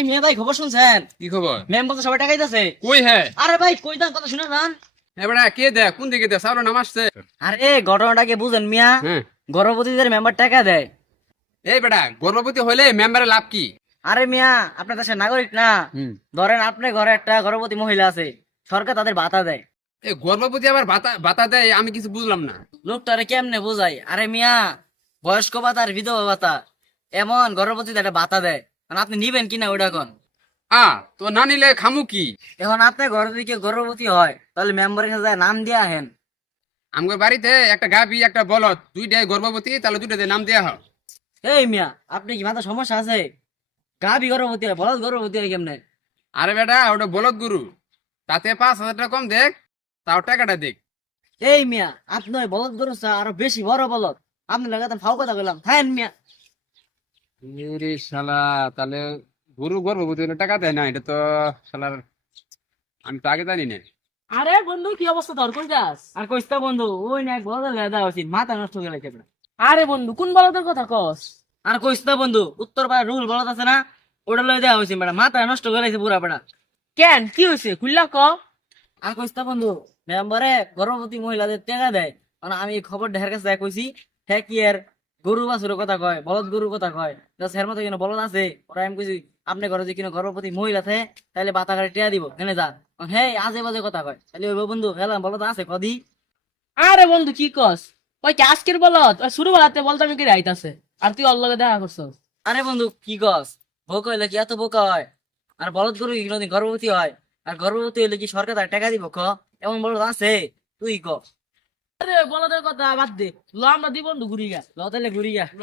আরে মিয়া ভাই খবর শুনছেন? কি খবর? মেম্বার তো সবাই টাকা দিতেছে। কই হ্যাঁ? আরে ভাই কই দান কথা শুনে যান। এবারে কে দে কোন দিকে দে সাউর নাম আসছে? আরে ঘটনাটাকে বুঝেন মিয়া, হ্যাঁ। গর্ভবতীদের মেম্বার টাকা দেয়। এই বেটা গর্ভবতী হইলে মেম্বারের লাভ কি? আরে মিয়া আপনার দেশের নাগরিক না, হুম। ধরেন আপনার ঘরে একটা গর্ভবতী মহিলা আছে, সরকার তাদের ভাতা দেয়। এই গর্ভবতী আবার ভাতা ভাতা দেয় আমি কিছু বুঝলাম না। লোকটারে কেমনে বোঝাই? আরে মিয়া বয়স্ক ভাতা আর বিধবা ভাতা এমন গর্ভবতীদের একটা ভাতা দেয়। এখন আপনি নিবেন কিনা ওটা এখন? তো না নিলে খামু কি? এখন আপনার ঘরে যদি কেউ গর্ভবতী হয় তাহলে মেম্বারের কাছে নাম দিয়ে আহেন। আমার বাড়িতে একটা গাভী একটা বলদ দুইটাই গর্ভবতী, তাহলে দুইটাতে নাম দেয়া হয়। এই মিয়া আপনি কি মাথা সমস্যা আছে? গাভী গর্ভবতী হয়, বলদ গর্ভবতী হয় কেমনে? আরে বেটা ওটা বলদ গুরু, তাতে 5,000 টাকা কম দেখ, তাও টাকাটা দেখ। এই মিয়া আপনি ওই বলদ গরু চা আরো বেশি বড় বলদ, আপনি লাগাতাম ফাও কথা বললাম থাকেন মিয়া। রে শালা, তাহলে গরু গর্ভবতী হলে টাকা দেয় না? এটা তো শালার আমি তো আগে জানি না। আরে বন্ধু কি অবস্থা তোর? কই যাস? আর কইস্তা বন্ধু ওই না এক বলদ লেদা হইছি, মাথা নষ্ট হয়ে গেছে পুরা। আরে বন্ধু কোন বলদের কথা কস? আর কইস্তা বন্ধু উত্তর পাড়া রুল বলদ আছে না, ওটা লয়ে দেওয়া হয়েছে ম্যাডাম, মাথা নষ্ট করে গেছে পুরা পাড়া। কেন কি হয়েছে খুললা ক? আর কইস্তা বন্ধু মেম্বারে গর্ভবতী মহিলাদের টাকা দেয়, মানে আমি এই খবর দেখার কাছে কইছি, হ্যাঁ কি আর গরু বাছুরের কথা কয়, বলদ গরুর কথা কয়, এর মতো কিনা বলদ আছে। ওরা আমি কইছি আপনি ঘরে যে কিনা গর্ভবতী মহিলা থাকে তাহলে বাতা করে টিয়া দিব কেনে যা। হ্যাঁ আজে বাজে কথা কয়, তাহলে ওই বন্ধু হেলাম বলদ আছে কদি। আরে বন্ধু কি কস? ওই কি আজকের বলত? ওই শুরু বেলাতে বলতে আমি কি আইতাছে আর তুই ওর লগে দেখা করছস? আরে বন্ধু কি কস, বোকা হইলে কি এত বোকা হয়? আর বলদ গরু কি কোনোদিন গর্ভবতী হয়? আর গর্ভবতী হইলে কি সরকার তার টাকা দিব ক? এমন বলদ আছে? তুই ক। আরে বলদের কথা বাদ দে, ল আমরা দি বন্ধু ঘুরি গা। ল তাহলে ঘুরি গা। ল